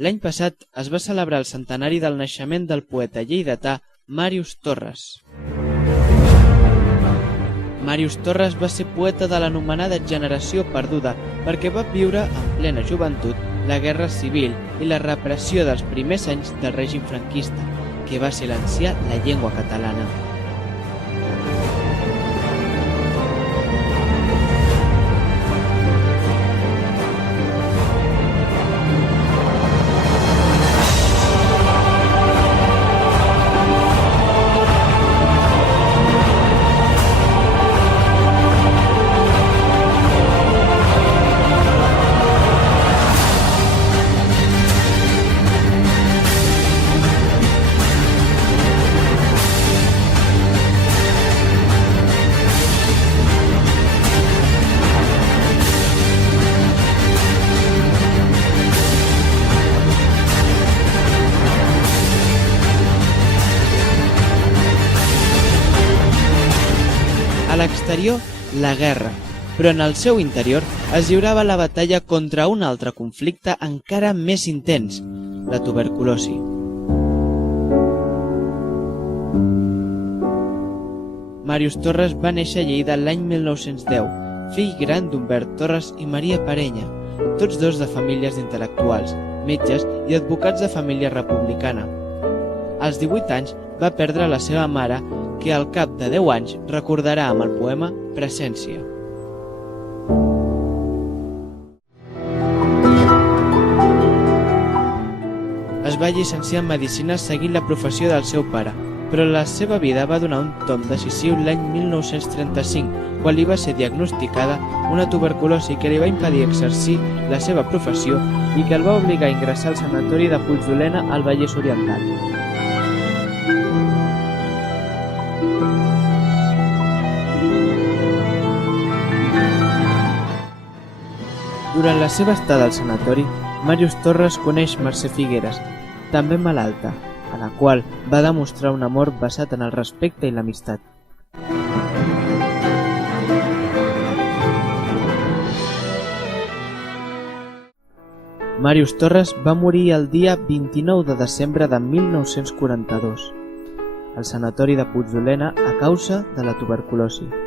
L'any passat es va celebrar el centenari del naixement del poeta lleidatà Màrius Torres. Màrius Torres va ser poeta de l'anomenada generació perduda perquè va viure en plena joventut la Guerra Civil i la repressió dels primers anys del règim franquista, que va silenciar la llengua catalana. A l'exterior, la guerra, però en el seu interior es lliurava la batalla contra un altre conflicte encara més intens, la tuberculosi. Màrius Torres va néixer a Lleida l'any 1910, fill gran d'Humbert Torres i Maria Parenya, tots dos de famílies d'intel·lectuals, metges i advocats de família republicana. Als 18 anys va perdre la seva mare, que al cap de 10 anys recordarà amb el poema Presència. Es va llicenciar en Medicina seguint la professió del seu pare, però la seva vida va donar un tomb decisiu l'any 1935, quan li va ser diagnosticada una tuberculosi que li va impedir exercir la seva professió i que el va obligar a ingressar al sanatori de Puigdolena al Vallès Oriental. Durant la seva estada al sanatori, Màrius Torres coneix Mercè Figueres, també malalta, a la qual va demostrar un amor basat en el respecte i l'amistat. Màrius Torres va morir el dia 29 de desembre de 1942, al sanatori de Puigdolena a causa de la tuberculosi.